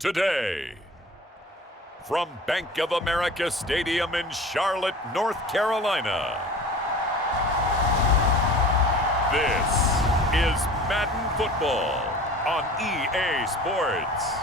today. From Bank of America Stadium in Charlotte, North Carolina. This is Madden Football on EA Sports.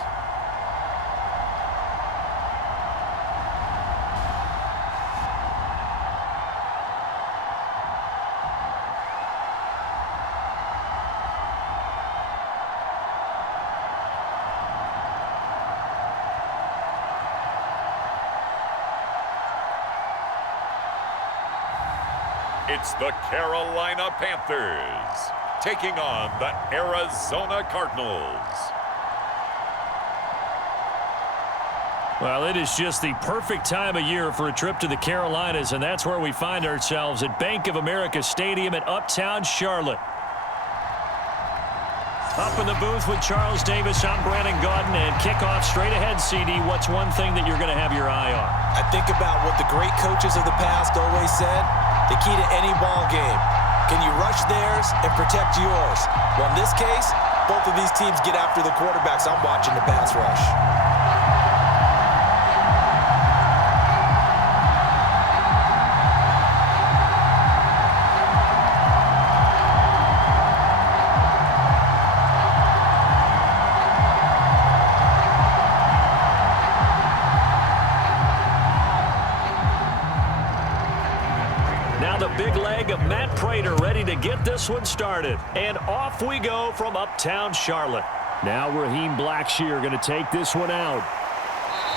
It's the Carolina Panthers taking on the Arizona Cardinals. Well, it is just the perfect time of year for a trip to the Carolinas, and that's where we find ourselves at Bank of America Stadium in uptown Charlotte. Up in the booth with Charles Davis, I'm Brandon Gaudin, and kickoff straight ahead, CD. What's one thing that you're going to have your eye on? I think about what the great coaches of the past always said. The key to any ball game. Can you rush theirs and protect yours? Well, in this case, both of these teams get after the quarterbacks. I'm watching the pass rush. Ready to get this one started. And off we go from uptown Charlotte. Now Raheem Blackshear going to take this one out.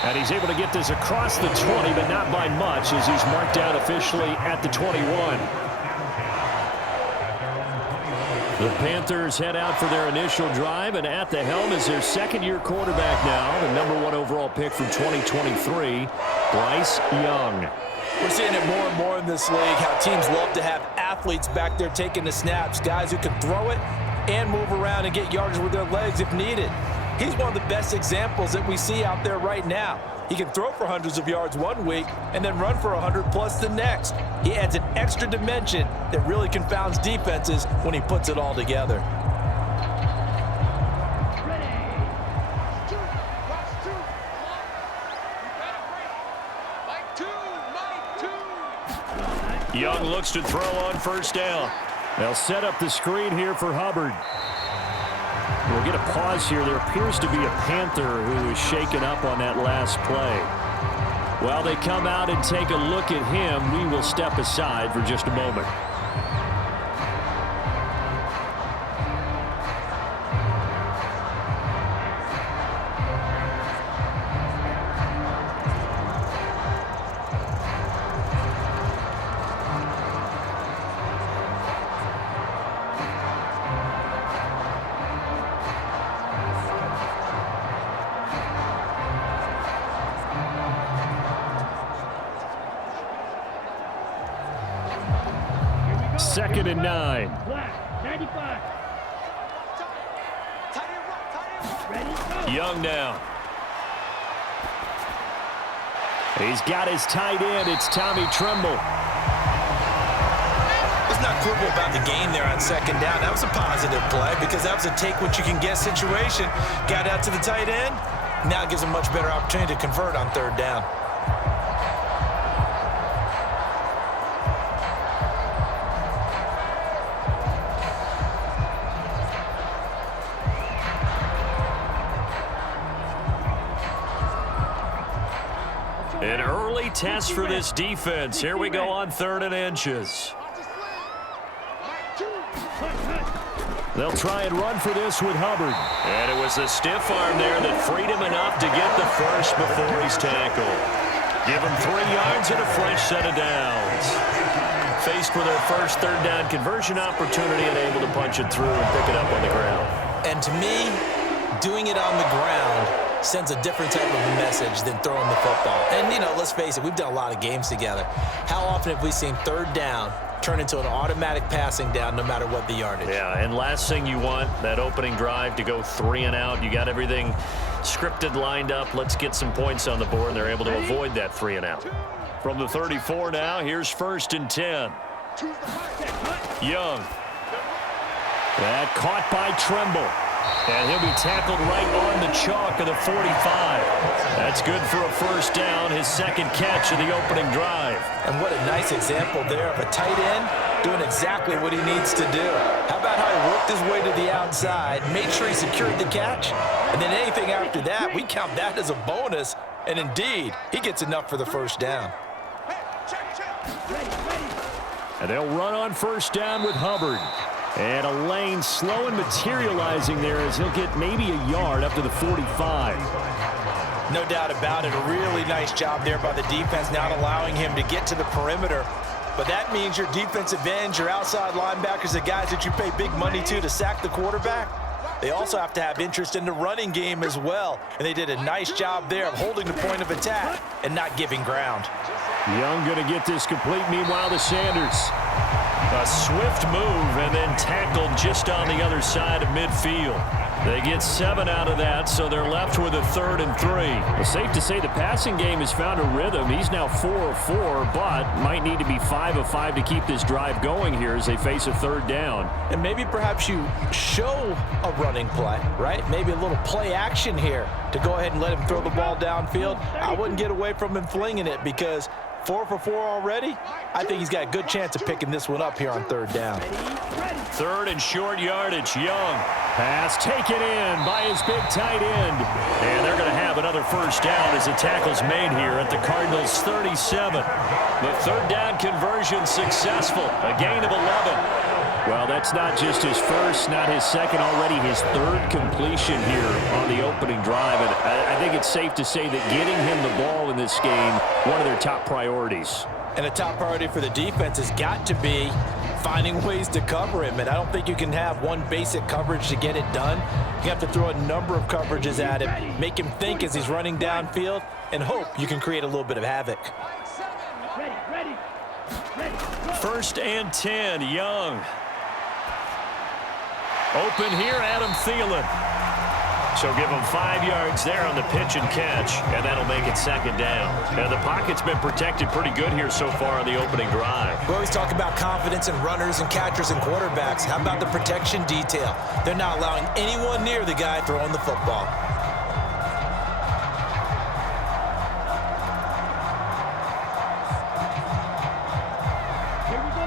And he's able to get this across the 20, but not by much as he's marked out officially at the 21. The Panthers head out for their initial drive, and at the helm is their second-year quarterback now, the #1 overall pick from 2023, Bryce Young. We're seeing it more and more in this league, how teams love to have athletes back there taking the snaps, guys who can throw it and move around and get yardage with their legs if needed. He's one of the best examples that we see out there right now. He can throw for hundreds of yards one week and then run for 100+ the next. He adds an extra dimension that really confounds defenses when he puts it all together. Young looks to throw on first down. They'll set up the screen here for Hubbard. We'll get a pause here. There appears to be a Panther who is shaken up on that last play. While they come out and take a look at him, we will step aside for just a moment. Second and 9. Young now. He's got his tight end. It's Tommy Tremble. Let's not quibble about the game there on second down. That was a positive play because that was a take-what-you-can-get situation. Got out to the tight end. Now it gives him a much better opportunity to convert on third down. An early test for this defense. Here we go on 3rd and inches. They'll try and run for this with Hubbard. And it was a stiff arm there that freed him enough to get the first before he's tackled. Give him 3 yards and a fresh set of downs. Faced with their first 3rd down conversion opportunity and able to punch it through and pick it up on the ground. And to me, doing it on the ground sends a different type of a message than throwing the football. And, you know, let's face it, we've done a lot of games together. How often have we seen 3rd down turn into an automatic passing down no matter what the yardage? Yeah, and last thing you want, that opening drive to go 3 and out. You got everything scripted, lined up. Let's get some points on the board, and they're able to avoid that 3 and out. From the 34 now, here's 1st and 10. Young. That caught by Tremble. And he'll be tackled right on the chalk of the 45. That's good for a first down, his second catch of the opening drive. And what a nice example there of a tight end doing exactly what he needs to do. How about how he worked his way to the outside, made sure he secured the catch, and then anything after that, we count that as a bonus. And indeed, he gets enough for the first down. And they'll run on first down with Hubbard. And a lane slow and materializing there as he'll get maybe a yard up to the 45. No doubt about it. A really nice job there by the defense, not allowing him to get to the perimeter. But that means your defensive ends, your outside linebackers, the guys that you pay big money to sack the quarterback, they also have to have interest in the running game as well. And they did a nice job there of holding the point of attack and not giving ground. Young going to get this complete. Meanwhile, the Sanders. A swift move and then tackled just on the other side of midfield. They get 7 out of that, so they're left with a 3rd and 3. Well, safe to say the passing game has found a rhythm. He's now 4 of 4, but might need to be 5 of 5 to keep this drive going here as they face a 3rd down. And maybe perhaps you show a running play, right? Maybe a little play action here to go ahead and let him throw the ball downfield. I wouldn't get away from him flinging it because 4 for 4 already. I think he's got a good chance of picking this one up here on 3rd down. 3rd and short yardage. Young. Pass taken in by his big tight end. And they're going to have another first down as the tackle's made here at the Cardinals' 37. The 3rd down conversion successful. A gain of 11. Well, that's not just his first, not his second, already his 3rd completion here on the opening drive. And I think it's safe to say that getting him the ball in this game, one of their top priorities. And a top priority for the defense has got to be finding ways to cover him. And I don't think you can have one basic coverage to get it done. You have to throw a number of coverages at him, make him think as he's running downfield, and hope you can create a little bit of havoc. First and 10, Young. Open here, Adam Thielen. So give him 5 yards there on the pitch and catch, and that'll make it 2nd down. And the pocket's been protected pretty good here so far on the opening drive. We always talk about confidence in runners and catchers and quarterbacks. How about the protection detail? They're not allowing anyone near the guy throwing the football.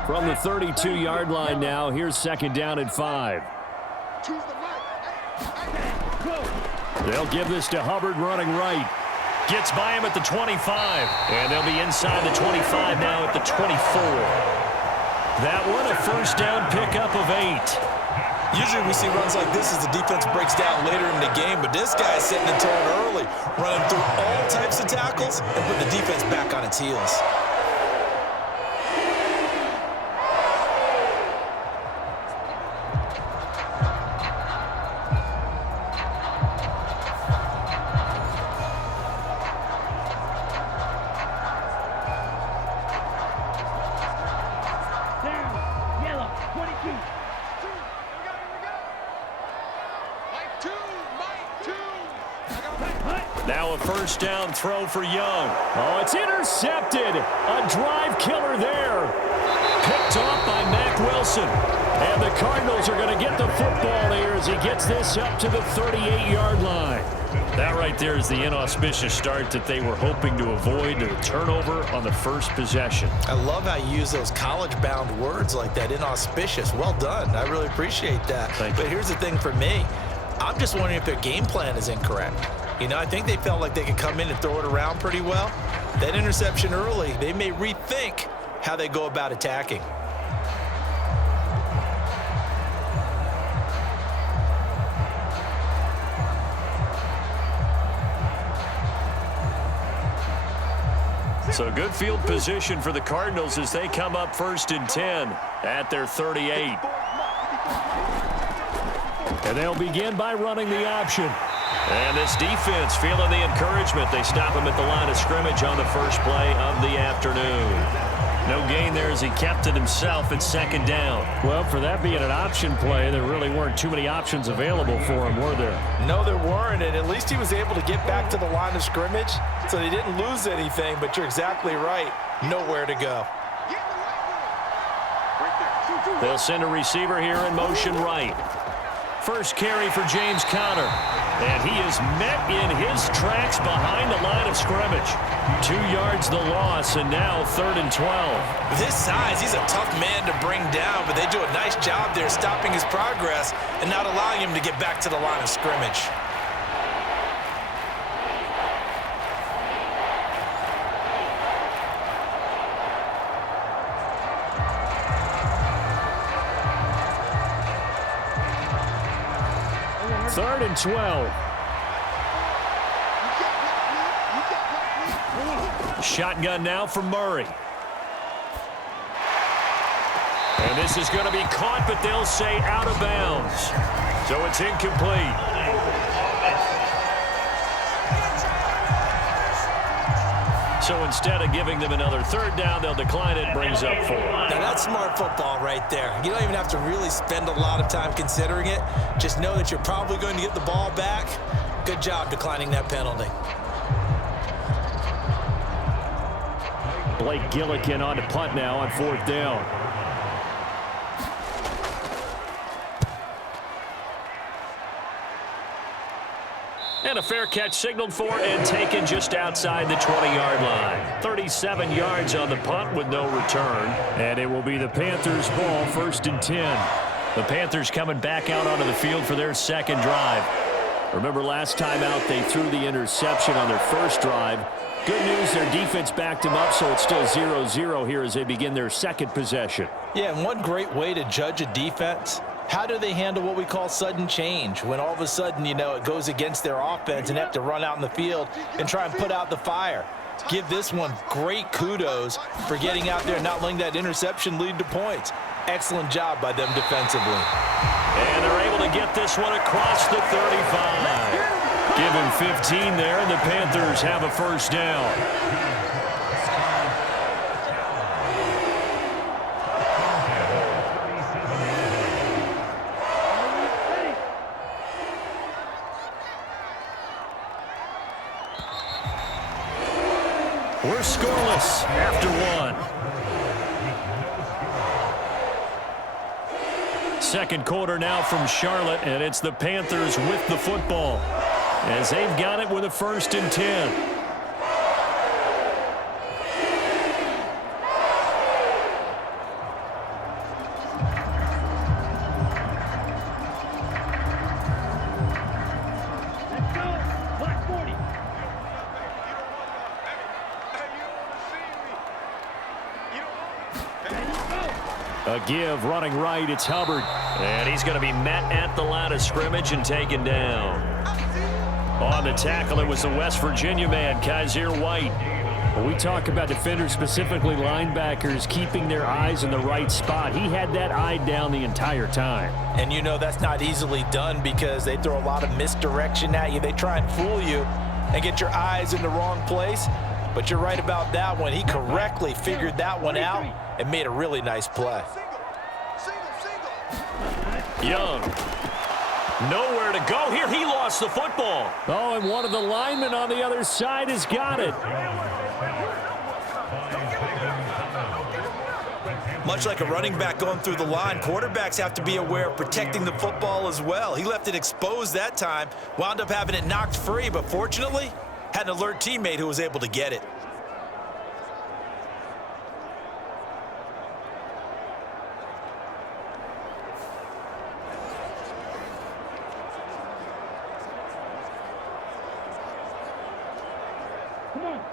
From the 32-yard line now, here's 2nd down and 5. They'll give this to Hubbard running right. Gets by him at the 25. And they'll be inside the 25 now at the 24. That one a first down pickup of 8. Usually we see runs like this as the defense breaks down later in the game, but this guy is setting the tone early, running through all types of tackles and put the defense back on its heels. Now a first down throw for Young. Oh, it's intercepted. A drive killer there. Picked off by Mack Wilson. And the Cardinals are going to get the football here as he gets this up to the 38-yard line. That right there is the inauspicious start that they were hoping to avoid, the turnover on the first possession. I love how you use those college-bound words like that, inauspicious. Well done. I really appreciate that. Thank you. But here's the thing for me. I'm just wondering if their game plan is incorrect. You know, I think they felt like they could come in and throw it around pretty well. That interception early, they may rethink how they go about attacking. So good field position for the Cardinals as they come up 1st and 10 at their 38. And they'll begin by running the option. And this defense feeling the encouragement. They stop him at the line of scrimmage on the first play of the afternoon. No gain there as he kept it himself at 2nd down. Well, for that being an option play, there really weren't too many options available for him, were there? No, there weren't, and at least he was able to get back to the line of scrimmage, so they didn't lose anything, but you're exactly right. Nowhere to go. They'll send a receiver here in motion right. First carry for James Conner. And he is met in his tracks behind the line of scrimmage. 2 yards the loss, and now 3rd and 12. With his size, he's a tough man to bring down, but they do a nice job there stopping his progress and not allowing him to get back to the line of scrimmage. Third and 12. Shotgun now for Murray. And this is going to be caught, but they'll say out of bounds. So it's incomplete. So instead of giving them another 3rd down, they'll decline it. Brings up 4. Now that's smart football right there. You don't even have to really spend a lot of time considering it. Just know that you're probably going to get the ball back. Good job declining that penalty. Blake Gillikin on to punt now on 4th down. And a fair catch signaled for and taken just outside the 20-yard line. 37 yards on the punt with no return. And it will be the Panthers' ball, 1st and 10. The Panthers coming back out onto the field for their 2nd drive. Remember last time out they threw the interception on their 1st drive. Good news, their defense backed them up, so it's still 0-0 here as they begin their 2nd possession. Yeah, and one great way to judge a defense, how do they handle what we call sudden change? When all of a sudden, you know, it goes against their offense and they have to run out in the field and try and put out the fire. Give this one great kudos for getting out there and not letting that interception lead to points. Excellent job by them defensively. And they're able to get this one across the 35. Give him 15 there, and the Panthers have a 1st down. We're scoreless after 1. Second quarter now from Charlotte, and it's the Panthers with the football as they've got it with a 1st and 10. A give running right, it's Hubbard. And he's going to be met at the line of scrimmage and taken down. On the tackle, it was the West Virginia man, Kaiser White. When we talk about defenders, specifically linebackers, keeping their eyes in the right spot, he had that eye down the entire time. And you know that's not easily done because they throw a lot of misdirection at you. They try and fool you and get your eyes in the wrong place. But you're right about that one. He correctly figured that one out and made a really nice play. Young. Nowhere to go here. He lost the football. Oh, and one of the linemen on the other side has got it. Much like a running back going through the line, quarterbacks have to be aware of protecting the football as well. He left it exposed that time, wound up having it knocked free, but fortunately, had an alert teammate who was able to get it.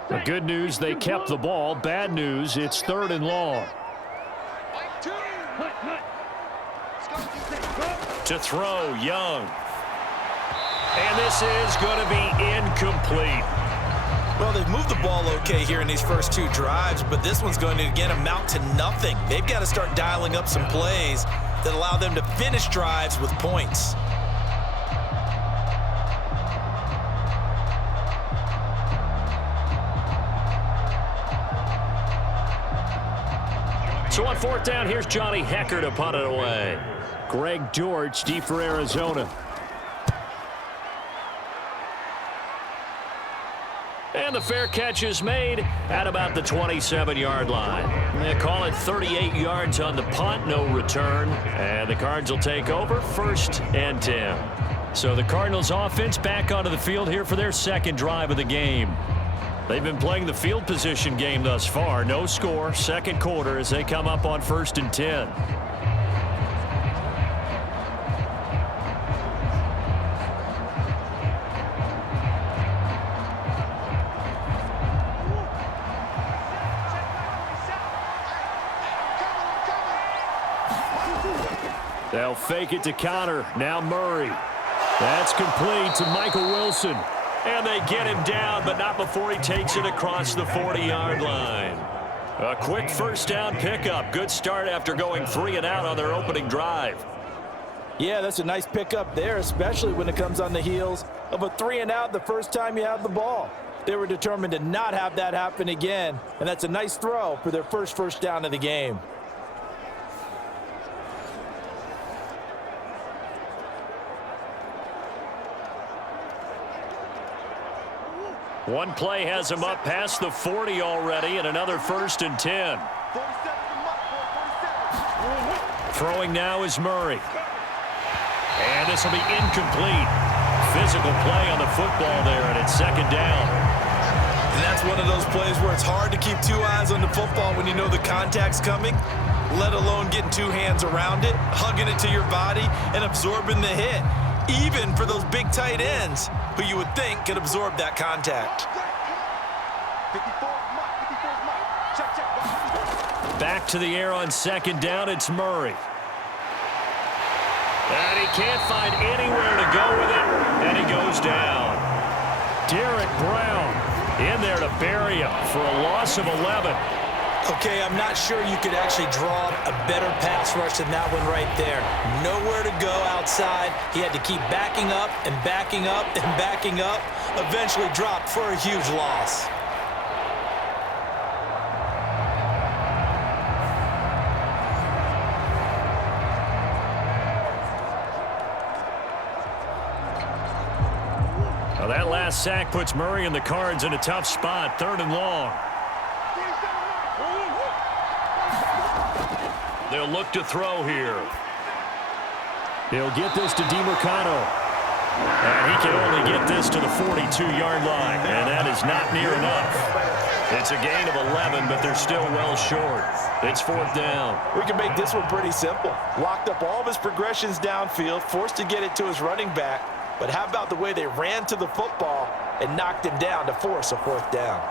The good news, they kept the ball. Bad news, it's 3rd and long. To throw, Young. And this is going to be incomplete. Well, they've moved the ball okay here in these first 2 drives, but this one's going to, again, amount to nothing. They've got to start dialing up some plays that allow them to finish drives with points. So on 4th down, here's Johnny Hecker to punt it away. Greg George, deep for Arizona. And the fair catch is made at about the 27-yard line. They call it 38 yards on the punt, no return. And the Cards will take over 1st and 10. So the Cardinals offense back onto the field here for their second drive of the game. They've been playing the field position game thus far. No score, second quarter as they come up on 1st and 10. They'll fake it to Connor. Now Murray. That's complete to Michael Wilson. And they get him down, but not before he takes it across the 40-yard line. A quick first down pickup. Good start after going 3 and out on their opening drive. Yeah, that's a nice pickup there, especially when it comes on the heels of a 3 and out the first time you have the ball. They were determined to not have that happen again, and that's a nice throw for their first down of the game. One play has him up past the 40 already, and another 1st and 10. Throwing now is Murray. And this will be incomplete. Physical play on the football there, and it's 2nd down. And that's one of those plays where it's hard to keep 2 eyes on the football when you know the contact's coming, let alone getting 2 hands around it, hugging it to your body, and absorbing the hit. Even for those big tight ends who you would think could absorb that contact. Back to the air on 2nd down, it's Murray. And he can't find anywhere to go with it, and he goes down. Derek Brown in there to bury him for a loss of 11. Okay, I'm not sure you could actually draw a better pass rush than that one right there. Nowhere to go outside. He had to keep backing up and backing up and backing up. Eventually dropped for a huge loss. Well, that last sack puts Murray and the Cards in a tough spot, 3rd and long. They'll look to throw here. He'll get this to DiMercado. And he can only get this to the 42-yard line, and that is not near enough. It's a gain of 11, but they're still well short. It's 4th down. We can make this one pretty simple. Locked up all of his progressions downfield, forced to get it to his running back. But how about the way they ran to the football and knocked him down to force a 4th down?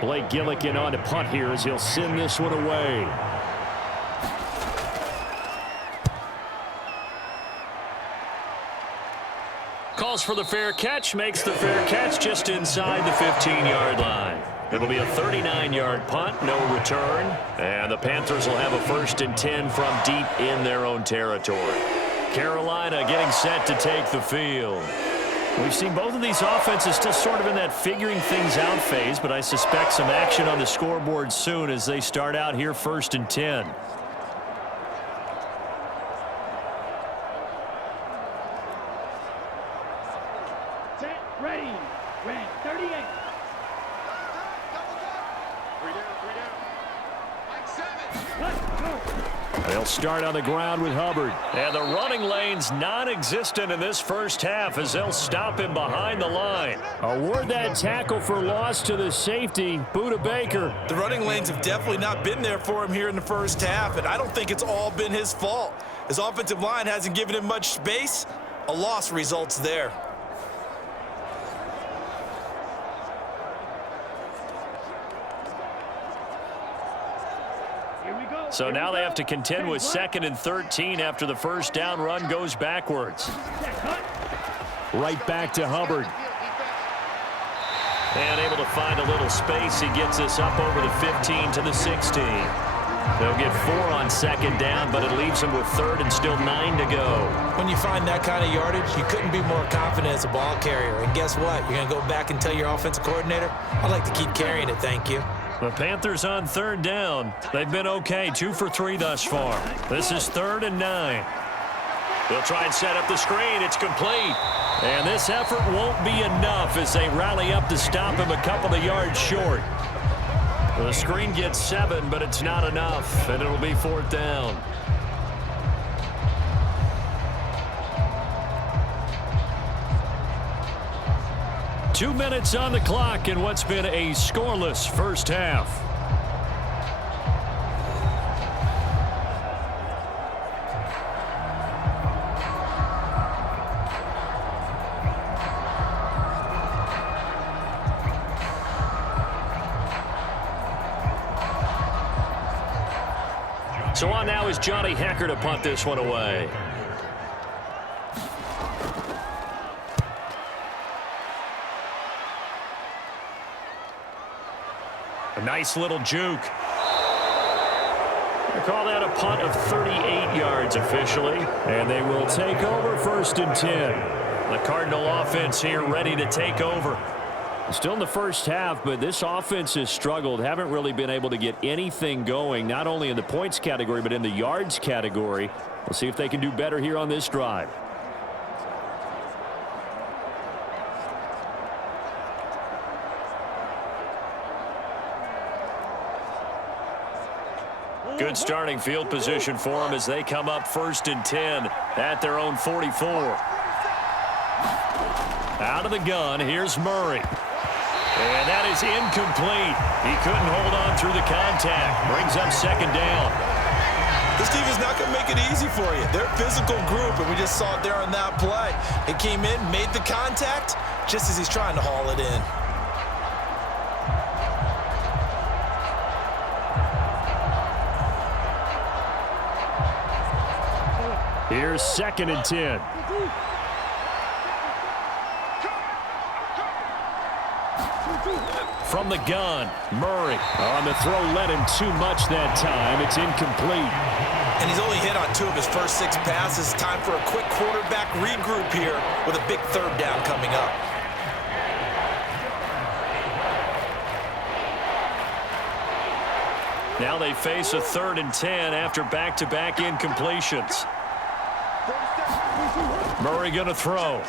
Blake Gillikin on to punt here as he'll send this one away. Calls for the fair catch, makes the fair catch just inside the 15-yard line. It'll be a 39-yard punt, no return, and the Panthers will have a 1st and 10 from deep in their own territory. Carolina getting set to take the field. We've seen both of these offenses still sort of in that figuring things out phase, but I suspect some action on the scoreboard soon as they start out here 1st and 10. Ready, 38. They'll start on the ground with Hubbard. And the running lane's non-existent in this first half as they'll stop him behind the line. Award that tackle for loss to the safety, Budda Baker. The running lanes have definitely not been there for him here in the first half, and I don't think it's all been his fault. His offensive line hasn't given him much space. A loss results there. So now they have to contend with 2nd and 13 after the first down run goes backwards. Right back to Hubbard. And able to find a little space. He gets us up over the 15 to the 16. They'll get 4 on second down, but it leaves them with third and still 9 to go. When you find that kind of yardage, you couldn't be more confident as a ball carrier. And guess what? You're going to go back and tell your offensive coordinator, I'd like to keep carrying it, thank you. The Panthers on third down. They've been okay, 2 for 3 thus far. This is 3rd and 9. They'll try and set up the screen. It's complete. And this effort won't be enough as they rally up to stop him a couple of yards short. The screen gets 7, but it's not enough, and it'll be 4th down. Two minutes on the clock in what's been a scoreless first half. So on now is Johnny Hecker to punt this one away. A nice little juke. They call that a punt of 38 yards officially. And they will take over 1st and 10. The Cardinal offense here ready to take over. Still in the first half, but this offense has struggled. Haven't really been able to get anything going, not only in the points category, but in the yards category. We'll see if they can do better here on this drive. Good starting field position for them as they come up 1st and 10 at their own 44. Out of the gun, here's Murray. And that is incomplete. He couldn't hold on through the contact. Brings up 2nd down. This team is not going to make it easy for you. They're a physical group, and we just saw it there on that play. It came in, made the contact, just as he's trying to haul it in. Here's 2nd and 10. From the gun, Murray on the throw, led him too much that time. It's incomplete. And he's only hit on 2 of his first 6 passes. Time for a quick quarterback regroup here with a big 3rd down coming up. Now they face a 3rd and 10 after back-to-back incompletions. Murray going to throw.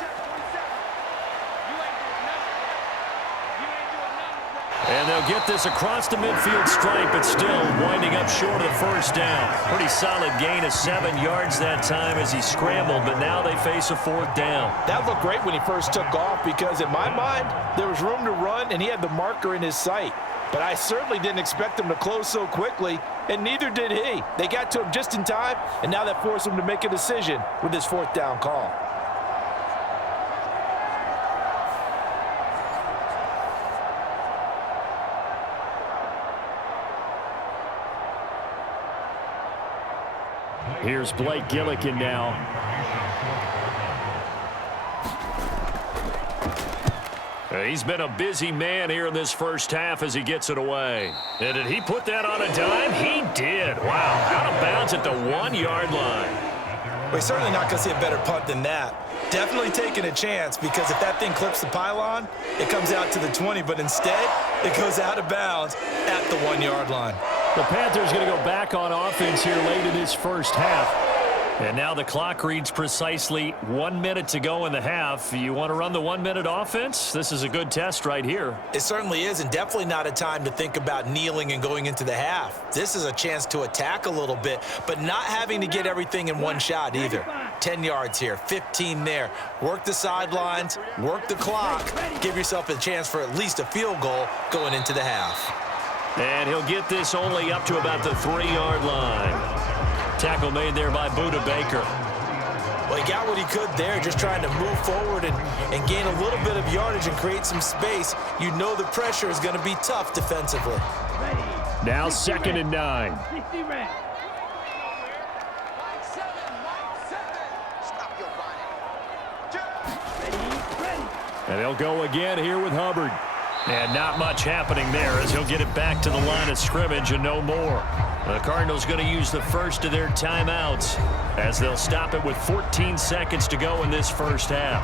And they'll get this across the midfield stripe, but still winding up short of the 1st down. Pretty solid gain of 7 yards that time as he scrambled, but now they face a 4th down. That looked great when he first took off because, in my mind, there was room to run and he had the marker in his sight. But I certainly didn't expect him to close so quickly, and neither did he. They got to him just in time, and now that forced him to make a decision with his 4th down call. Here's Blake Gillikin now. He's been a busy man here in this first half as he gets it away. And did he put that on a dime? He did. Wow, out of bounds at the 1-yard line. We're certainly not going to see a better punt than that. Definitely taking a chance because if that thing clips the pylon, it comes out to the 20, but instead it goes out of bounds at the 1-yard line. The Panthers going to go back on offense here late in this first half. And now the clock reads precisely 1 minute to go in the half. You want to run the 1-minute offense? This is a good test right here. It certainly is, and definitely not a time to think about kneeling and going into the half. This is a chance to attack a little bit, but not having to get everything in one shot either. 10 yards here, 15 there. Work the sidelines, work the clock, give yourself a chance for at least a field goal going into the half. And he'll get this only up to about the 3-yard line. Tackle made there by Buda Baker. Well, he got what he could there, just trying to move forward and gain a little bit of yardage and create some space. You know the pressure is going to be tough defensively. Now 2nd and 9. And they'll go again here with Hubbard. And not much happening there as he'll get it back to the line of scrimmage and no more. The Cardinals going to use the first of their timeouts as they'll stop it with 14 seconds to go in this first half.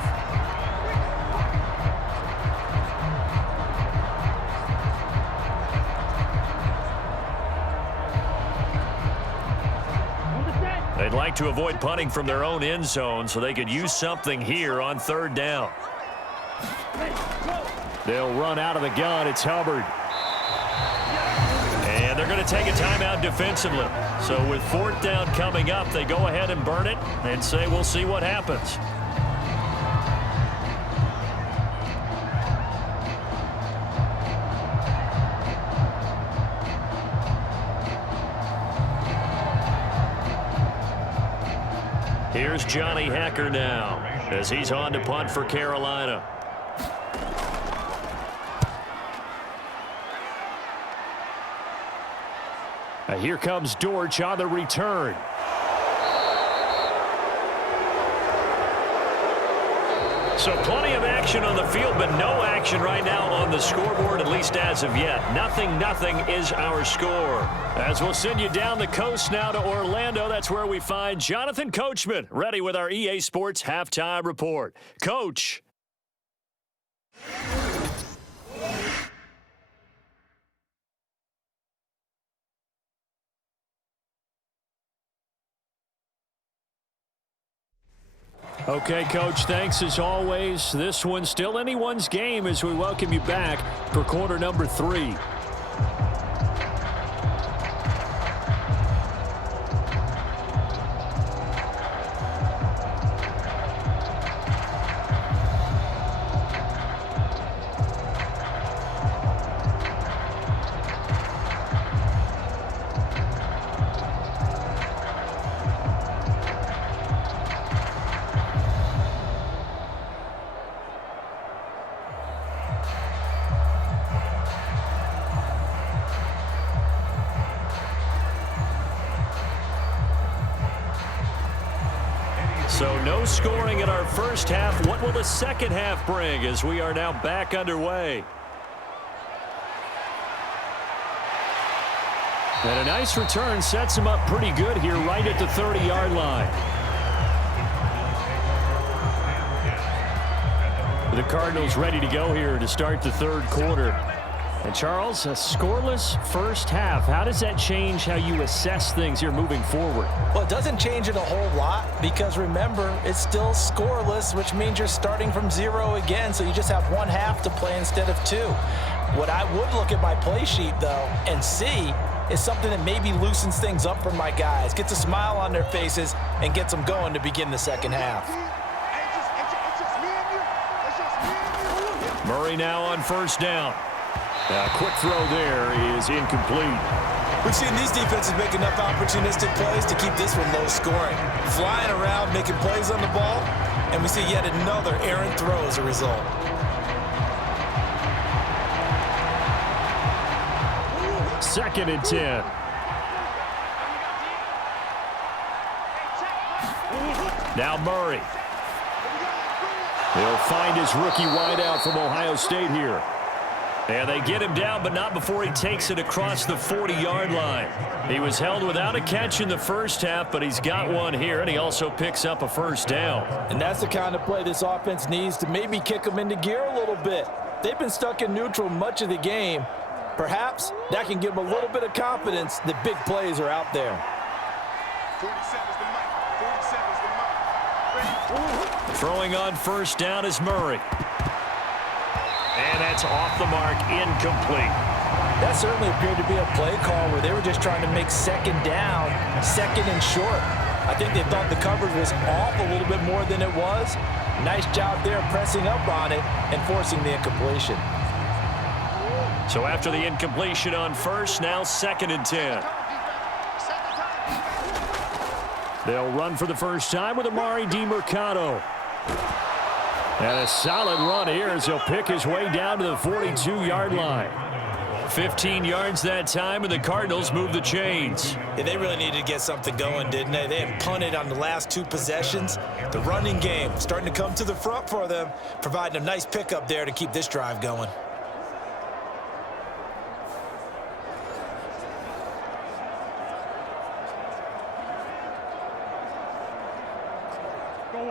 They'd like to avoid punting from their own end zone so they could use something here on third down. They'll run out of the gun. It's Hubbard. And they're going to take a timeout defensively. So with fourth down coming up, they go ahead and burn it and say we'll see what happens. Here's Johnny Hacker now as he's on to punt for Carolina. Here comes Dortch on the return. So plenty of action on the field, but no action right now on the scoreboard, at least as of yet. 0-0 is our score. As we'll send you down the coast now to Orlando, that's where we find Jonathan Coachman, ready with our EA Sports Halftime Report. Coach. Okay, Coach, thanks as always. This one's still anyone's game as we welcome you back for quarter number 3. So no scoring in our first half. What will the second half bring as we are now back underway? And a nice return sets him up pretty good here right at the 30-yard line. The Cardinals ready to go here to start the third quarter. And Charles, a scoreless first half. How does that change how you assess things here moving forward? Well, it doesn't change it a whole lot because remember, it's still scoreless, which means you're starting from 0 again, so you just have one half to play instead of 2. What I would look at my play sheet, though, and see is something that maybe loosens things up for my guys, gets a smile on their faces, and gets them going to begin the second half. Murray now on first down. A quick throw there is incomplete. We've seen these defenses make enough opportunistic plays to keep this one low scoring. Flying around, making plays on the ball, and we see yet another errant throw as a result. Second and 10. Now Murray. He'll find his rookie wideout from Ohio State here. And they get him down, but not before he takes it across the 40-yard line. He was held without a catch in the first half, but he's got one here, and he also picks up a first down. And that's the kind of play this offense needs to maybe kick them into gear a little bit. They've been stuck in neutral much of the game. Perhaps that can give them a little bit of confidence that big plays are out there. 47's the mic. Throwing on first down is Murray. And that's off the mark, incomplete. That certainly appeared to be a play call where they were just trying to make second down, second and short. I think they thought the coverage was off a little bit more than it was. Nice job there pressing up on it and forcing the incompletion. So after the incompletion on first, now second and 10. They'll run for the first time with Amari DiMercato. And a solid run here as he'll pick his way down to the 42-yard line. 15 yards that time, and the Cardinals move the chains. Yeah, they really needed to get something going, didn't they? They had punted on the last 2 possessions. The running game starting to come to the front for them, providing a nice pickup there to keep this drive going.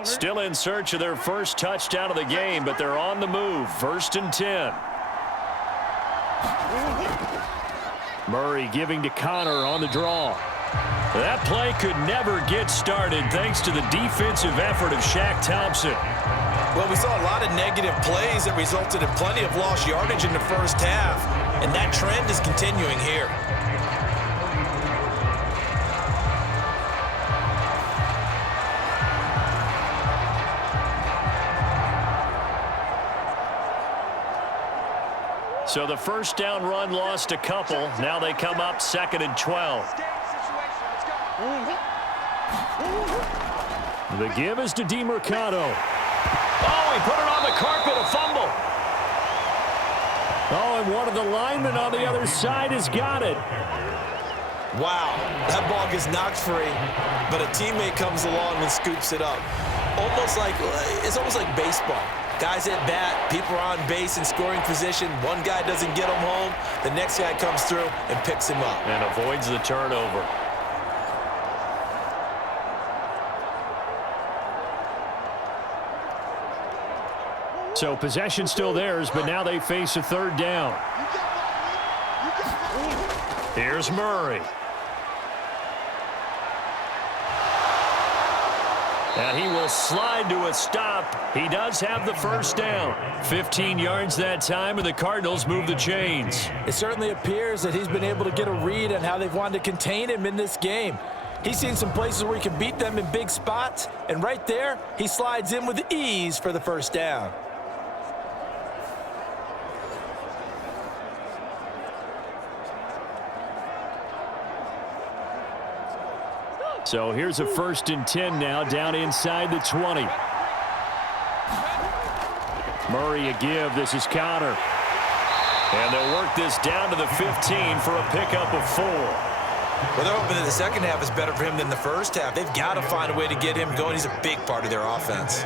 Still in search of their first touchdown of the game, but they're on the move. 1st and 10. Murray giving to Connor on the draw. That play could never get started thanks to the defensive effort of Shaq Thompson. Well, we saw a lot of negative plays that resulted in plenty of lost yardage in the first half, and that trend is continuing here. So the first down run lost a couple. Now they come up 2nd and 12. The give is to DeMercado. Oh, he put it on the carpet, a fumble. Oh, and one of the linemen on the other side has got it. Wow, that ball gets knocked free, but a teammate comes along and scoops it up. It's almost like baseball. Guys at bat, people are on base in scoring position. One guy doesn't get him home. The next guy comes through and picks him up. And avoids the turnover. So possession still theirs, but now they face a 3rd down. Here's Murray. And he will slide to a stop. He does have the first down. 15 yards that time, and the Cardinals move the chains. It certainly appears that he's been able to get a read on how they've wanted to contain him in this game. He's seen some places where he can beat them in big spots, and right there, he slides in with ease for the first down. So here's a 1st and 10 now, down inside the 20. Murray a give. This is Connor. And they'll work this down to the 15 for a pickup of 4. Well, they're hoping that the second half is better for him than the first half. They've got to find a way to get him going. He's a big part of their offense.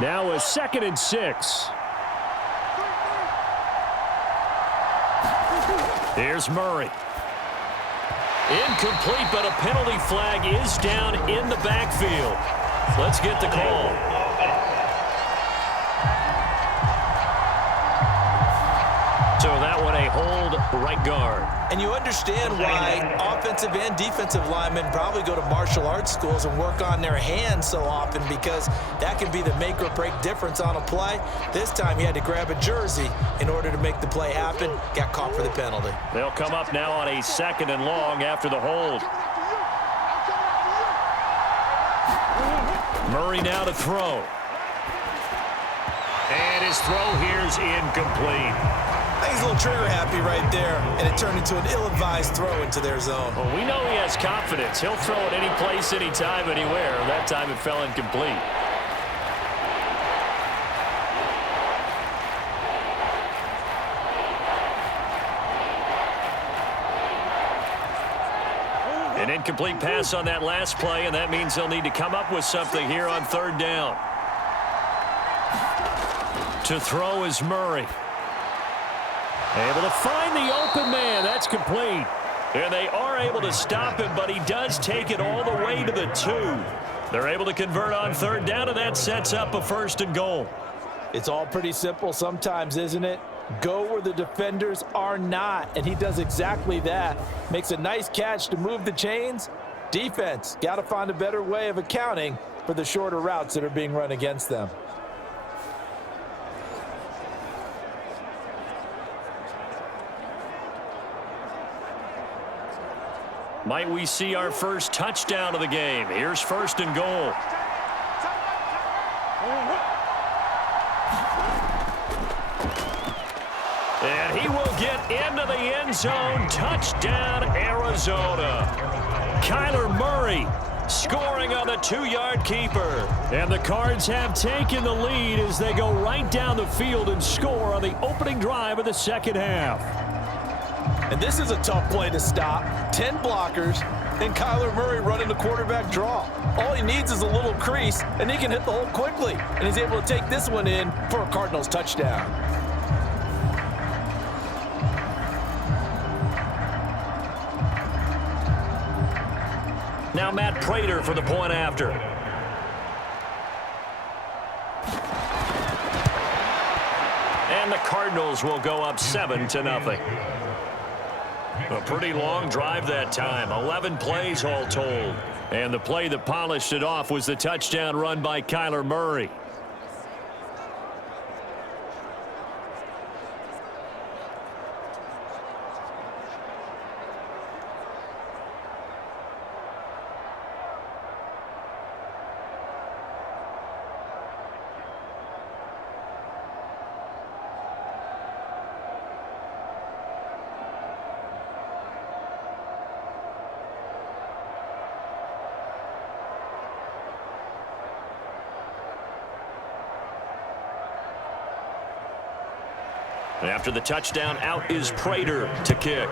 Now a 2nd and 6. Here's Murray. Incomplete, but a penalty flag is down in the backfield. Let's get the call. So that one a hold, right guard. And you understand why offensive and defensive linemen probably go to martial arts schools and work on their hands so often, because that can be the make or break difference on a play. This time he had to grab a jersey in order to make the play happen. Got caught for the penalty. They'll come up now on a 2nd and long after the hold. Murray now to throw. And his throw here's incomplete. I think he's a little trigger happy right there, and it turned into an ill-advised throw into their zone. Well, we know he has confidence. He'll throw it any place, anytime, anywhere. That time it fell incomplete. An incomplete pass on that last play, and that means they'll need to come up with something here on 3rd down. To throw is Murray. Able to find the open man. That's complete. And they are able to stop him, but he does take it all the way to the 2. They're able to convert on 3rd down, and that sets up a 1st and goal. It's all pretty simple sometimes, isn't it? Go where the defenders are not, and he does exactly that. Makes a nice catch to move the chains. Defense, got to find a better way of accounting for the shorter routes that are being run against them. Might we see our first touchdown of the game? Here's 1st and goal. And he will get into the end zone. Touchdown, Arizona. Kyler Murray scoring on the 2-yard keeper. And the Cards have taken the lead as they go right down the field and score on the opening drive of the second half. And this is a tough play to stop. 10 blockers, and Kyler Murray running the quarterback draw. All he needs is a little crease, and he can hit the hole quickly. And he's able to take this one in for a Cardinals touchdown. Now Matt Prater for the point after. And the Cardinals will go up 7-0. A pretty long drive that time. 11 plays all told. And the play that polished it off was the touchdown run by Kyler Murray. After the touchdown, out is Prater to kick.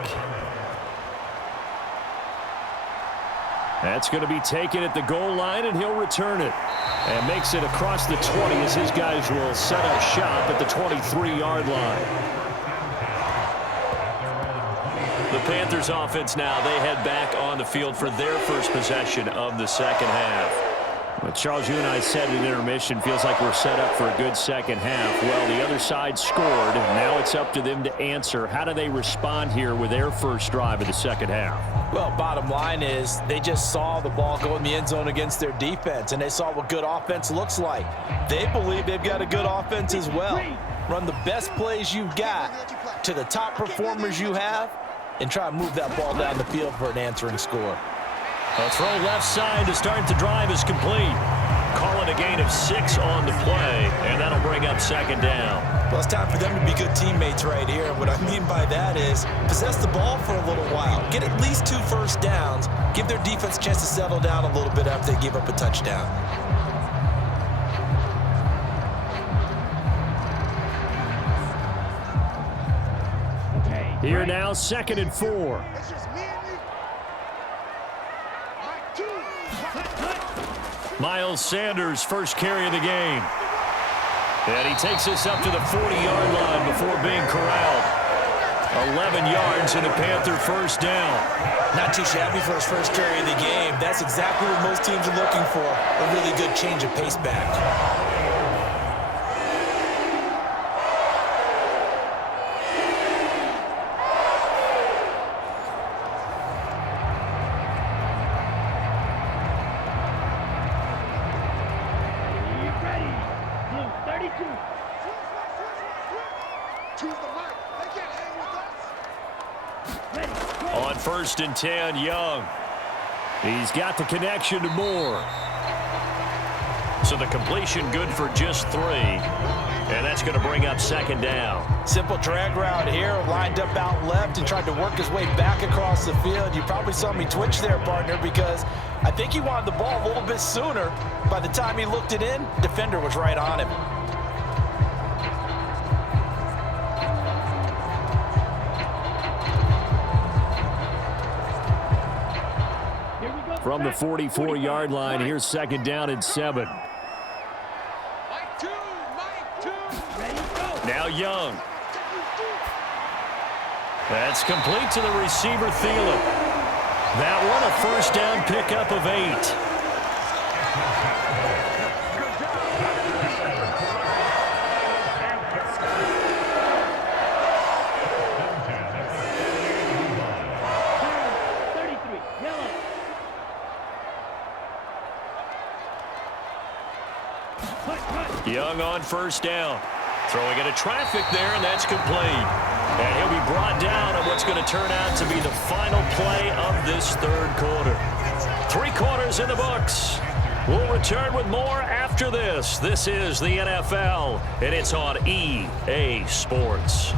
That's going to be taken at the goal line, and he'll return it. And makes it across the 20 as his guys will set up shop at the 23-yard line. The Panthers offense now, they head back on the field for their first possession of the second half. Well, Charles, you and I said at intermission, feels like we're set up for a good second half. Well, the other side scored, and now it's up to them to answer. How do they respond here with their first drive of the second half? Well, bottom line is they just saw the ball go in the end zone against their defense, and they saw what good offense looks like. They believe they've got a good offense as well. Run the best plays you've got to the top performers you have, and try to move that ball down the field for an answering score. A throw left side to start the drive is complete. Call it a gain of 6 on the play, and that'll bring up second down. Well, it's time for them to be good teammates right here. What I mean by that is possess the ball for a little while. Get at least 2 first downs. Give their defense a chance to settle down a little bit after they give up a touchdown. Here now, 2nd and 4. Miles Sanders, first carry of the game. And he takes us up to the 40-yard line before being corralled. 11 yards and a Panther first down. Not too shabby for his first carry of the game. That's exactly what most teams are looking for. A really good change of pace back. On 1st and 10, Young. He's got the connection to Moore. So the completion good for just 3. And that's going to bring up second down. Simple drag route here, lined up out left and tried to work his way back across the field. You probably saw me twitch there, partner, because I think he wanted the ball a little bit sooner. By the time he looked it in, defender was right on him. From the 44-yard line, here's second down and 7. Now Young. That's complete to the receiver, Thielen. That one, a first down pickup of 8. Young on first down. Throwing into traffic there, and that's complete. And he'll be brought down on what's going to turn out to be the final play of this third quarter. 3 quarters in the books. We'll return with more after this. This is the NFL, and it's on EA Sports.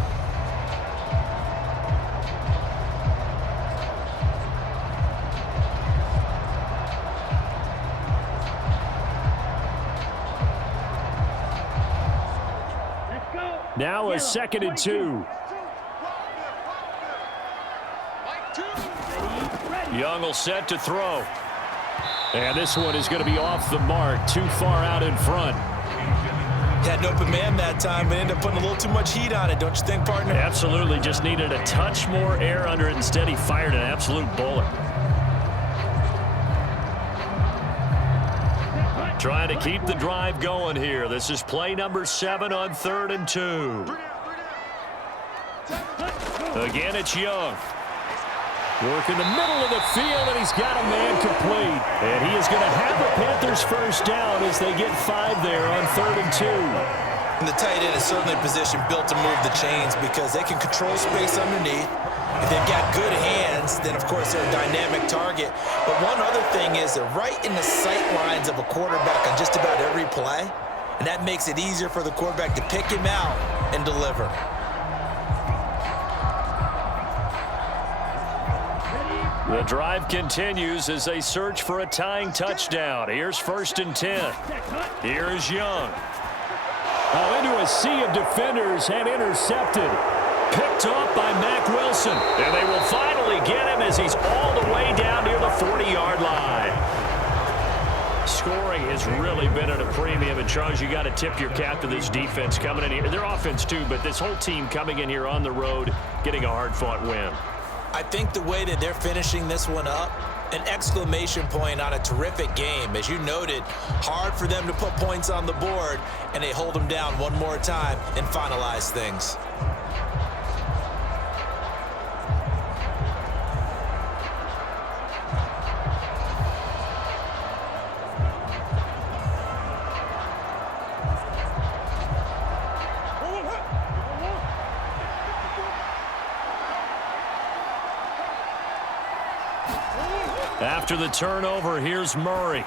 Now a 2nd and 2. Young will set to throw. And this one is going to be off the mark, too far out in front. Had an open man that time, but ended up putting a little too much heat on it, don't you think, partner? Absolutely, just needed a touch more air under it. Instead, he fired an absolute bullet. Trying to keep the drive going here. This is play number 7 on 3rd and 2. Again, it's Young. Work in the middle of the field, and he's got a man complete. And he is going to have the Panthers first down as they get 5 there on 3rd and 2. And the tight end is certainly a position built to move the chains because they can control space underneath. If they've got good hands, then, of course, they're a dynamic target. But one other thing is they're right in the sight lines of a quarterback on just about every play, and that makes it easier for the quarterback to pick him out and deliver. The drive continues as they search for a tying touchdown. Here's 1st and 10. Here's Young. Oh, into a sea of defenders and intercepted. Picked off by Mack Wilson. And they will finally get him as he's all the way down near the 40-yard line. Scoring has really been at a premium. And, Charles, you got to tip your cap to this defense coming in here. Their offense, too, but this whole team coming in here on the road, getting a hard-fought win. I think the way that they're finishing this one up, an exclamation point on a terrific game. As you noted, hard for them to put points on the board, and they hold them down one more time and finalize things. After the turnover, here's Murray.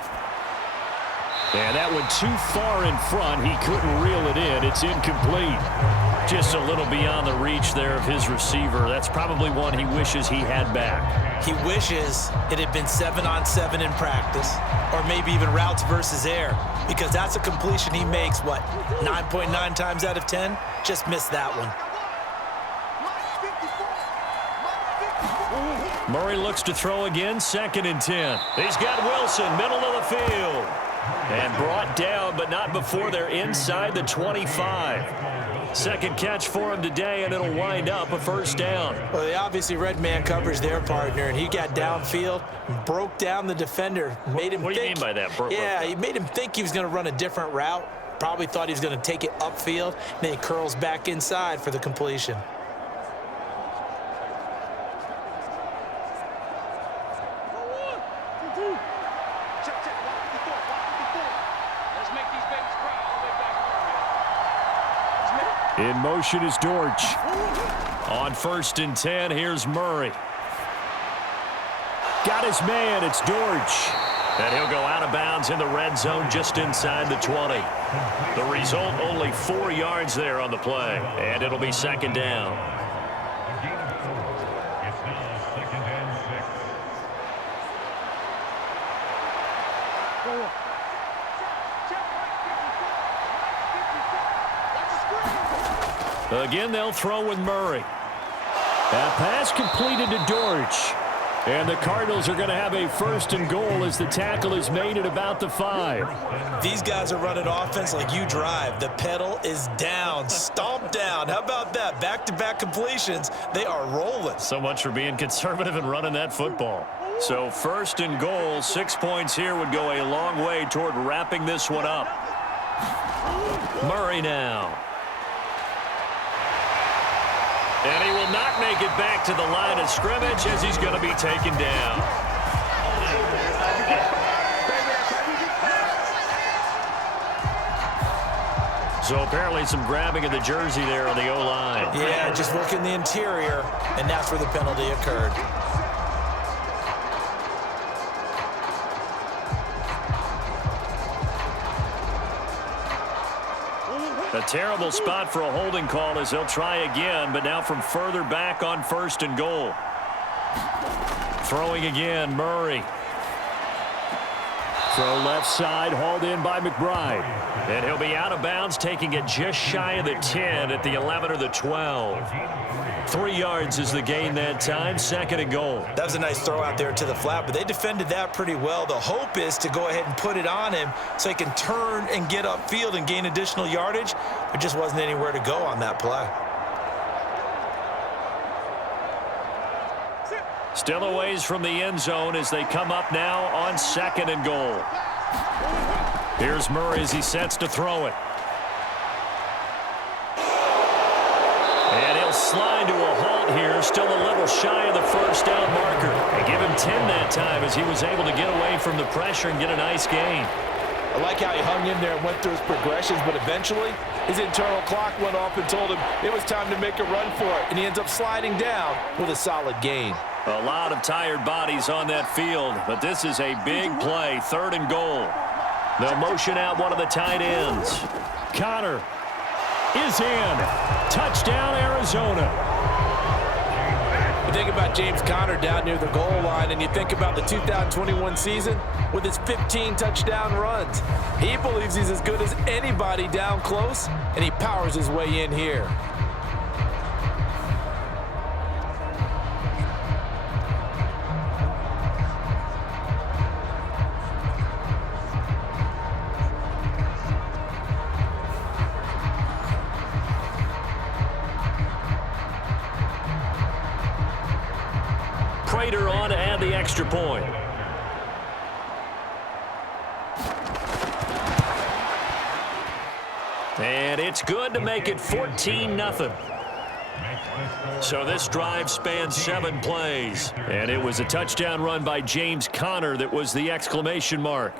And that went too far in front. He couldn't reel it in. It's incomplete. Just a little beyond the reach there of his receiver. That's probably one he wishes he had back. He wishes it had been 7-on-7 in practice, or maybe even routes versus air, because that's a completion he makes, 9.9 times out of 10? Just missed that one. Murray looks to throw again, 2nd and 10. He's got Wilson, middle of the field. And brought down, but not before they're inside the 25. Second catch for him today, and it'll wind up a 1st down. Well, they obviously red man coverage their partner, and he got downfield, broke down the defender, made him What do you mean by that? Yeah, he made him think he was going to run a different route. Probably thought he was going to take it upfield, and then he curls back inside for the completion. In motion is Dortch. On 1st and 10, here's Murray. Got his man. It's Dortch. And he'll go out of bounds in the red zone just inside the 20. The result, only 4 yards there on the play. And it'll be 2nd down. Again, they'll throw with Murray. That pass completed to Dortch. And the Cardinals are going to have a 1st and goal as the tackle is made at about the 5. These guys are running offense like you drive. The pedal is down, stomped down. How about that? Back-to-back completions. They are rolling. So much for being conservative and running that football. So 1st and goal, 6 points here would go a long way toward wrapping this one up. Murray now. And he will not make it back to the line of scrimmage as he's going to be taken down. So apparently some grabbing of the jersey there on the O-line. Yeah, just working the interior, and that's where the penalty occurred. A terrible spot for a holding call as they'll try again, but now from further back on 1st and goal. Throwing again, Murray. Throw left side, hauled in by McBride. And he'll be out of bounds, taking it just shy of the 10 at the 11 or the 12. 3 yards is the gain that time, 2nd and goal. That was a nice throw out there to the flat, but they defended that pretty well. The hope is to go ahead and put it on him so he can turn and get upfield and gain additional yardage. There just wasn't anywhere to go on that play. Still a ways from the end zone as they come up now on 2nd and goal. Here's Murray as he sets to throw it. And he'll slide to a halt here, still a little shy of the first down marker. They give him 10 that time as he was able to get away from the pressure and get a nice gain. I like how he hung in there and went through his progressions, but eventually his internal clock went off and told him it was time to make a run for it, and he ends up sliding down with a solid gain. A lot of tired bodies on that field, but this is a big play, 3rd and goal. They'll motion out one of the tight ends. Connor is in. Touchdown, Arizona. You think about James Conner down near the goal line, and you think about the 2021 season with his 15 touchdown runs. He believes he's as good as anybody down close, and he powers his way in here. Prater on to add the extra point. And it's good to make it 14-0. So this drive spans 7 plays. And it was a touchdown run by James Conner that was the exclamation mark.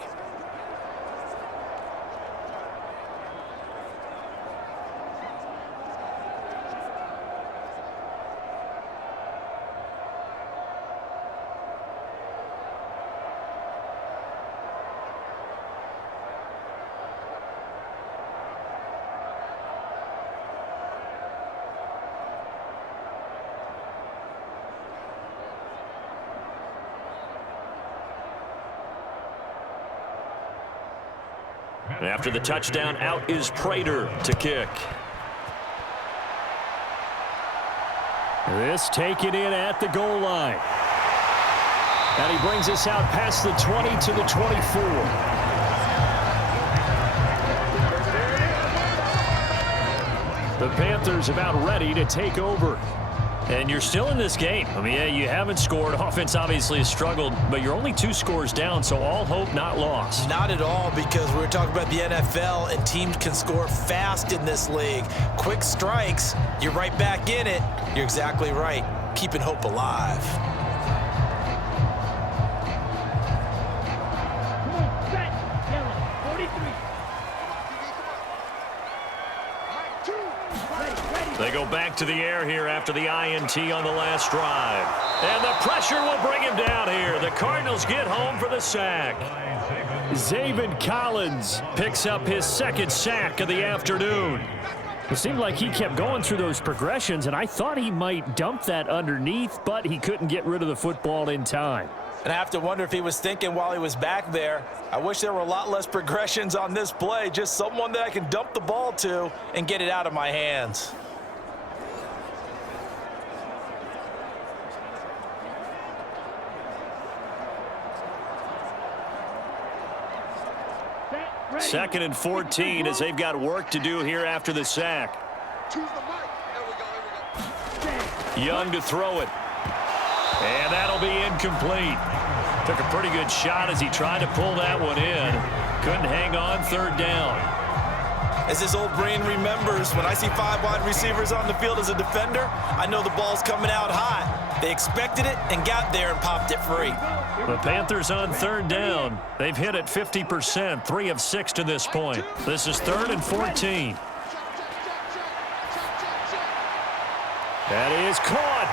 After the touchdown, out is Prater to kick. This taken in at the goal line. And he brings us out past the 20 to the 24. The Panthers about ready to take over. And you're still in this game. I mean, yeah, you haven't scored. Offense obviously has struggled, but you're only 2 scores down, so all hope not lost. Not at all, because we were talking about the NFL, and teams can score fast in this league. Quick strikes, you're right back in it. You're exactly right. Keeping hope alive. They go back to the air here after the INT on the last drive. And the pressure will bring him down here. The Cardinals get home for the sack. Zaven Collins picks up his 2nd sack of the afternoon. It seemed like he kept going through those progressions, and I thought he might dump that underneath, but he couldn't get rid of the football in time. And I have to wonder if he was thinking while he was back there, I wish there were a lot less progressions on this play, just someone that I can dump the ball to and get it out of my hands. Second and 14 as they've got work to do here after the sack. Young to throw it. And that'll be incomplete. Took a pretty good shot as he tried to pull that one in. Couldn't hang on, 3rd down. As his old brain remembers, when I see 5 wide receivers on the field as a defender, I know the ball's coming out hot. They expected it and got there and popped it free. The Panthers on 3rd down. They've hit it 50%, 3 of 6 to this point. This is 3rd and 14. That is caught.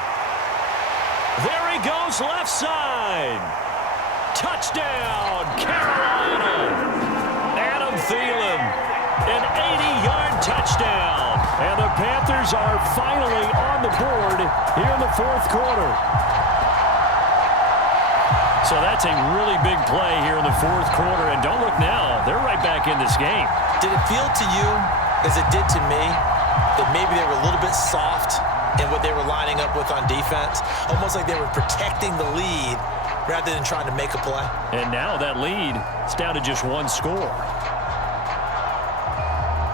There he goes, left side. Touchdown, Carolina. Adam Thielen, an 80-yard touchdown. And the Panthers are finally on the board here in the 4th quarter. So that's a really big play here in the 4th quarter. And don't look now, they're right back in this game. Did it feel to you, as it did to me, that maybe they were a little bit soft in what they were lining up with on defense? Almost like they were protecting the lead rather than trying to make a play. And now that lead is down to just 1 score.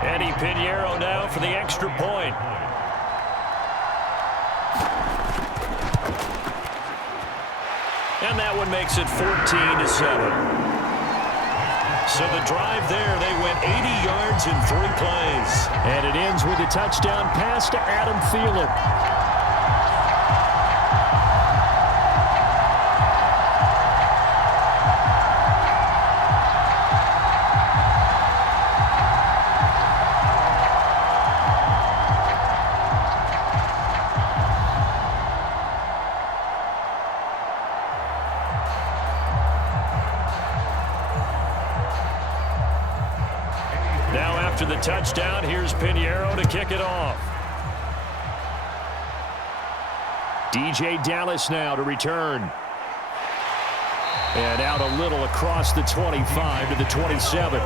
Eddie Pinheiro now for the extra point. And that one makes it 14-7. So the drive there, they went 80 yards in 3 plays. And it ends with a touchdown pass to Adam Thielen. Now after the touchdown, here's Pinheiro to kick it off. DJ Dallas now to return. And out a little across the 25 to the 27.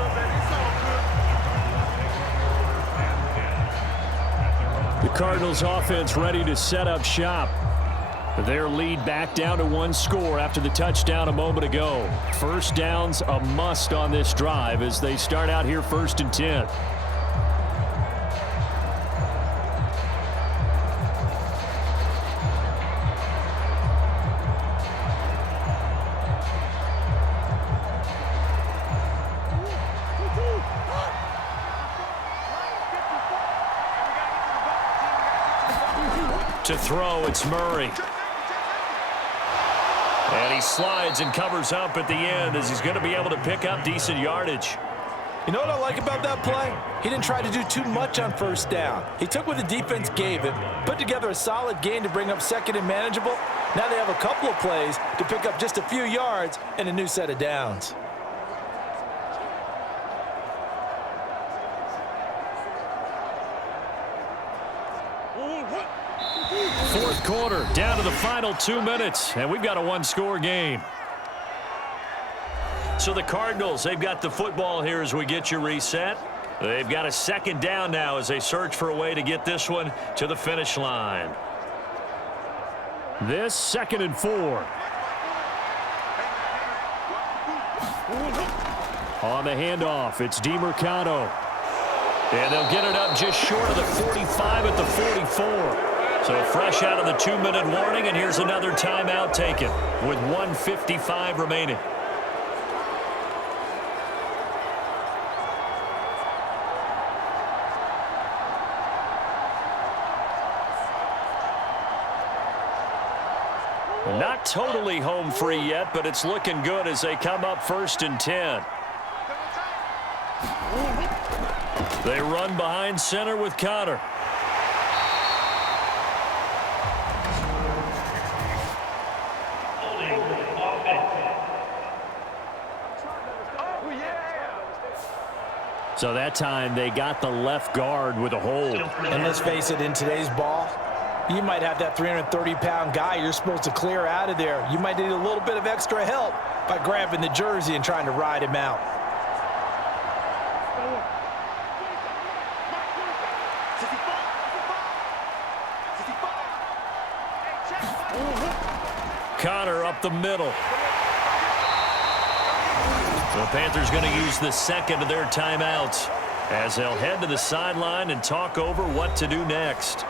The Cardinals offense ready to set up shop. Their lead back down to 1 score after the touchdown a moment ago. First down's a must on this drive as they start out here 1st and 10. To throw, it's Murray. And he slides and covers up at the end as he's going to be able to pick up decent yardage. You know what I like about that play? He didn't try to do too much on 1st down. He took what the defense gave him, put together a solid gain to bring up 2nd and manageable. Now they have a couple of plays to pick up just a few yards and a new set of downs. Fourth quarter, down to the final 2 minutes, and we've got a 1-score game. So the Cardinals, they've got the football here as we get you reset. They've got a 2nd down now as they search for a way to get this one to the finish line. This 2nd and 4. On the handoff, it's DeMarcano. And they'll get it up just short of the 45 at the 44. So fresh out of the 2-minute warning, and here's another timeout taken with 1:55 remaining. Not totally home free yet, but it's looking good as they come up 1st and 10. They run behind center with Connor. So that time they got the left guard with a hold. And let's face it, in today's ball, you might have that 330-pound guy you're supposed to clear out of there. You might need a little bit of extra help by grabbing the jersey and trying to ride him out. Connor up the middle. The Panthers going to use the 2nd of their timeouts as they'll head to the sideline and talk over what to do next.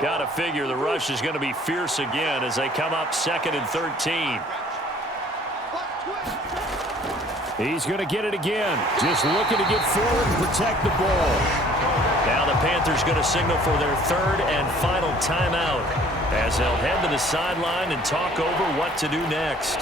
Got to figure the rush is going to be fierce again as they come up 2nd and 13. He's going to get it again. Just looking to get forward and protect the ball. Now the Panthers going to signal for their 3rd and final timeout as they'll head to the sideline and talk over what to do next.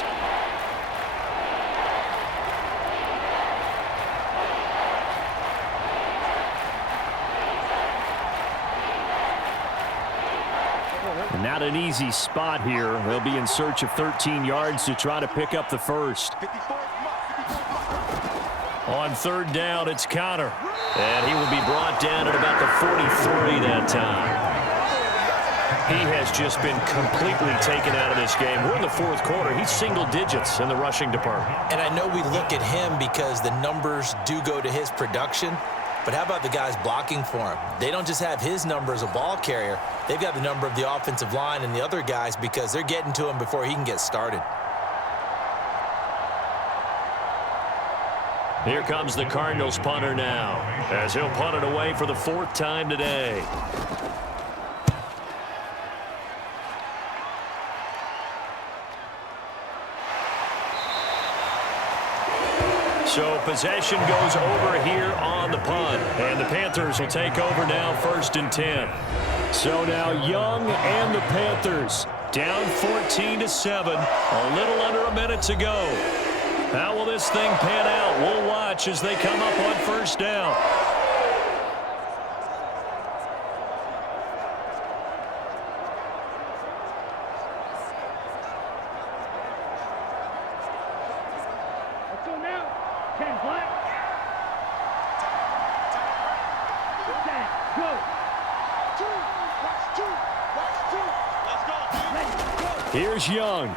Not an easy spot here. They'll be in search of 13 yards to try to pick up the 1st. On 3rd down, it's Connor. And he will be brought down at about the 43 that time. He has just been completely taken out of this game. We're in the 4th quarter. He's single digits in the rushing department. And I know we look at him because the numbers do go to his production. But how about the guys blocking for him? They don't just have his number as a ball carrier. They've got the number of the offensive line and the other guys because they're getting to him before he can get started. Here comes the Cardinals punter now, as he'll punt it away for the 4th time today. So possession goes over here on the punt, and the Panthers will take over now 1st and 10. So now Young and the Panthers down 14-7, a little under a minute to go. How will this thing pan out? We'll watch as they come up on 1st down. Here's Young.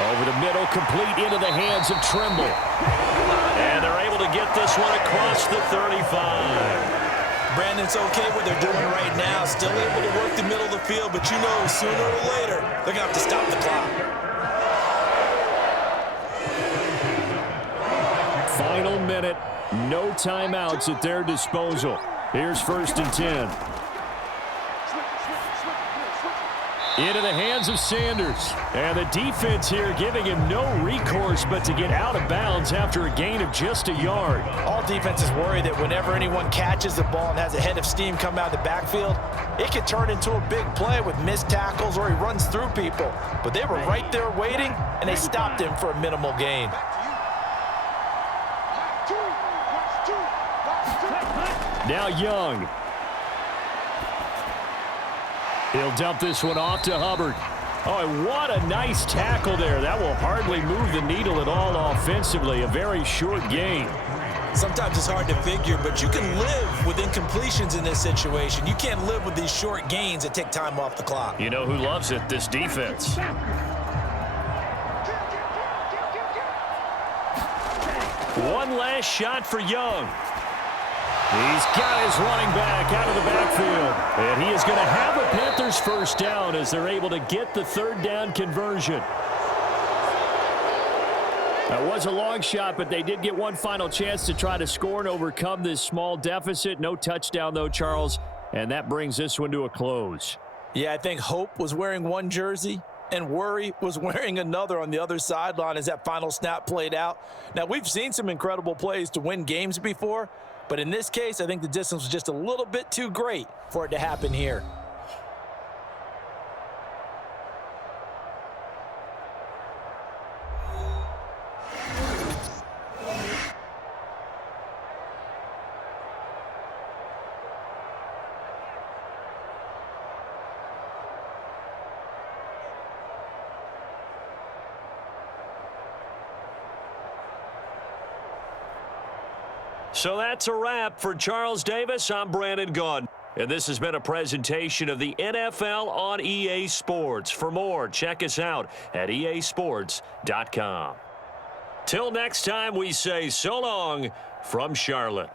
Over the middle, complete into the hands of Trimble. And they're able to get this one across the 35. Brandon, it's okay what they're doing right now. Still able to work the middle of the field, but you know sooner or later they're going to have to stop the clock. Final minute. No timeouts at their disposal. Here's 1st and 10. Into the hands of Sanders. And the defense here giving him no recourse but to get out of bounds after a gain of just a yard. All defenses worry that whenever anyone catches the ball and has a head of steam come out of the backfield, it can turn into a big play with missed tackles or he runs through people. But they were right there waiting, and they stopped him for a minimal gain. Now Young. He'll dump this one off to Hubbard. Oh, and what a nice tackle there. That will hardly move the needle at all offensively. A very short gain. Sometimes it's hard to figure, but you can live with incompletions in this situation. You can't live with these short gains that take time off the clock. You know who loves it? This defense. One last shot for Young. He's got his running back out of the backfield. And he is going to have a Panthers 1st down as they're able to get the 3rd down conversion. That was a long shot, but they did get one final chance to try to score and overcome this small deficit. No touchdown, though, Charles. And that brings this one to a close. Yeah, I think Hope was wearing one jersey and Worry was wearing another on the other sideline as that final snap played out. Now, we've seen some incredible plays to win games before, but in this case, I think the distance was just a little bit too great for it to happen here. So that's a wrap for Charles Davis. I'm Brandon Gunn. And this has been a presentation of the NFL on EA Sports. For more, check us out at easports.com. Till next time, we say so long from Charlotte.